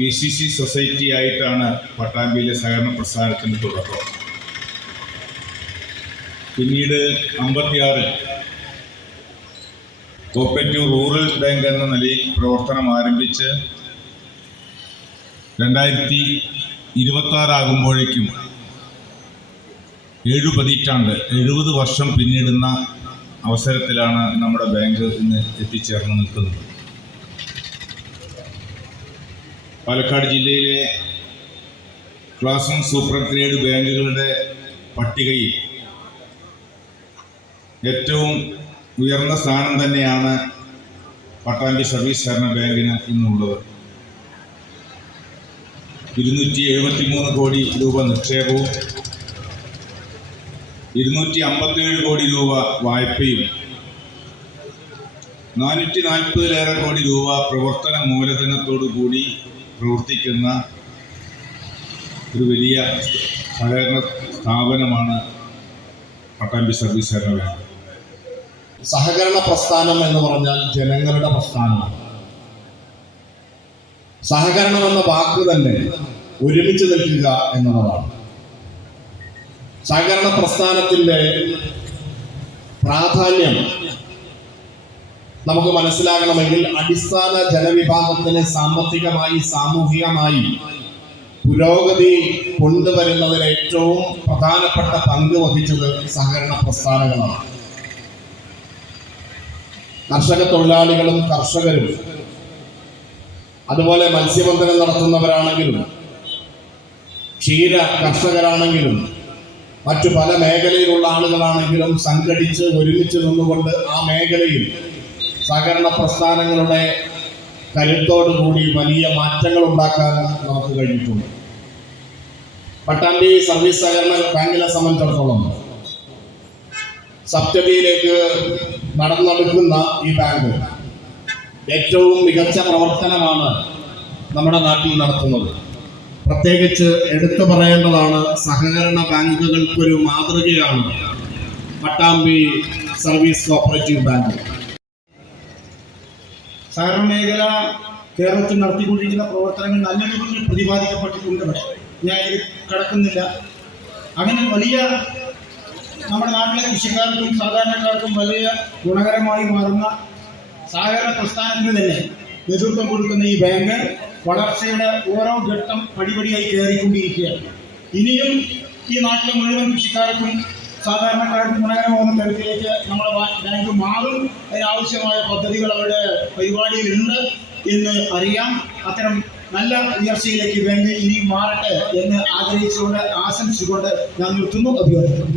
PCC society ആയിട്ടാണ് പട്ടാമ്പിയിലെ സഹകരണ പ്രസ്ഥാനത്തിന് തുടക്കം. പിന്നീട് 56 കോപ്പറേറ്റീവ് റൂറൽ ബാങ്ക് എന്ന നിലയിൽ പ്രവർത്തനം ആരംഭിച്ച് 2026 ആകുമ്പോഴേക്കും 7 പതിറ്റാണ്ട് 70 വർഷം പിന്നിടുന്ന അവസരത്തിലാണ് നമ്മുടെ ബാങ്ക് ഇന്ന് എത്തിച്ചേർന്ന് നിൽക്കുന്നത്. പാലക്കാട് ജില്ലയിലെ ക്ലാസ് 1 സൂപ്പർ ഗ്രേഡ് ബാങ്കുകളുടെ പട്ടികയിൽ ഏറ്റവും ഉയർന്ന സ്ഥാനം തന്നെയാണ് പട്ടാമ്പി സർവീസ് സഹകരണ ബാങ്കിന് ഇന്നുള്ളത്. 273 കോടി രൂപ നിക്ഷേപവും 257 കോടി രൂപ വായ്പയും 440-ലേറെ കോടി രൂപ പ്രവർത്തന മൂലധനത്തോടു കൂടി പ്രവർത്തിക്കുന്ന ഒരു വലിയ സഹകരണ സ്ഥാപനമാണ് പട്ടാമ്പി സർവീസ് സഹകരണ ബാങ്ക്. സഹകരണ പ്രസ്ഥാനം എന്ന് പറഞ്ഞാൽ ജനങ്ങളുടെ പ്രസ്ഥാനമാണ്. സഹകരണം എന്ന വാക്ക് തന്നെ ഒരുമിച്ച് നിൽക്കുക എന്നുള്ളതാണ്. സഹകരണ പ്രസ്ഥാനത്തിൻ്റെ പ്രാധാന്യം നമുക്ക് മനസ്സിലാകണമെങ്കിൽ അടിസ്ഥാന ജനവിഭാഗത്തിന് സാമ്പത്തികമായി സാമൂഹികമായി പുരോഗതി കൊണ്ടുവരുന്നതിന് ഏറ്റവും പ്രധാനപ്പെട്ട പങ്ക് വഹിച്ചത് സഹകരണ പ്രസ്ഥാനങ്ങളാണ്. കർഷക തൊഴിലാളികളും കർഷകരും അതുപോലെ മത്സ്യബന്ധനം നടത്തുന്നവരാണെങ്കിലും ക്ഷീര കർഷകരാണെങ്കിലും മറ്റു പല മേഖലയിലുള്ള ആളുകളാണെങ്കിലും സംഘടിച്ച് ഒരുമിച്ച് നിന്നുകൊണ്ട് ആ മേഖലയിൽ സഹകരണ പ്രസ്ഥാനങ്ങളുടെ കരുത്തോടുകൂടി വലിയ മാറ്റങ്ങൾ ഉണ്ടാക്കാൻ നമുക്ക് കഴിഞ്ഞിട്ടുണ്ട്. പട്ടാമ്പി സർവീസ് സഹകരണ ബാങ്കിനെ സംബന്ധിച്ചിടത്തോളം സപ്തതിയിലേക്ക് നടന്നെടുക്കുന്ന ഈ ബാങ്ക് ഏറ്റവും മികച്ച പ്രവർത്തനമാണ് നമ്മുടെ നാട്ടിൽ നടത്തുന്നത്. പ്രത്യേകിച്ച് എടുത്തു പറയേണ്ടതാണ്, സഹകരണ ബാങ്കുകൾക്കൊരു മാതൃകയാണ് പട്ടാമ്പി സർവീസ് കോപ്പറേറ്റീവ് ബാങ്ക്. സഹകരണ മേഖല കേരളത്തിൽ നടത്തിക്കൊണ്ടിരിക്കുന്ന പ്രവർത്തനങ്ങൾ നല്ല രീതിയിൽ പ്രതിപാദിക്കപ്പെട്ടിട്ടുണ്ട്. ഞാൻ ഇത് കടക്കുന്നില്ല. അങ്ങനെ വലിയ നമ്മുടെ നാട്ടിലെ കൃഷിക്കാർക്കും സാധാരണക്കാർക്കും വലിയ ഗുണകരമായി മാറുന്ന സഹകരണ പ്രസ്ഥാനത്തിന് തന്നെ നേതൃത്വം കൊടുക്കുന്ന ഈ ബാങ്ക് വളർച്ചയുടെ ഓരോ ഘട്ടം പടിപടിയായി കയറിക്കൊണ്ടിരിക്കുകയാണ്. ഇനിയും ഈ നാട്ടിലെ മുഴുവൻ കൃഷിക്കാർക്കും സാധാരണക്കാർക്കും ഗുണകരമാകുന്ന തരത്തിലേക്ക് നമ്മുടെ ബാങ്ക് മാറും. അതിനാവശ്യമായ പദ്ധതികൾ അവരുടെ പരിപാടിയിലുണ്ട് എന്ന് അറിയാം. അത്തരം നല്ല ഉയർച്ചയിലേക്ക് ബാങ്ക് ഇനി മാറട്ടെ എന്ന് ആഗ്രഹിച്ചുകൊണ്ട് ആശംസിച്ചുകൊണ്ട് ഞാൻ നിർത്തുന്നു. അഭിവാദ്യം.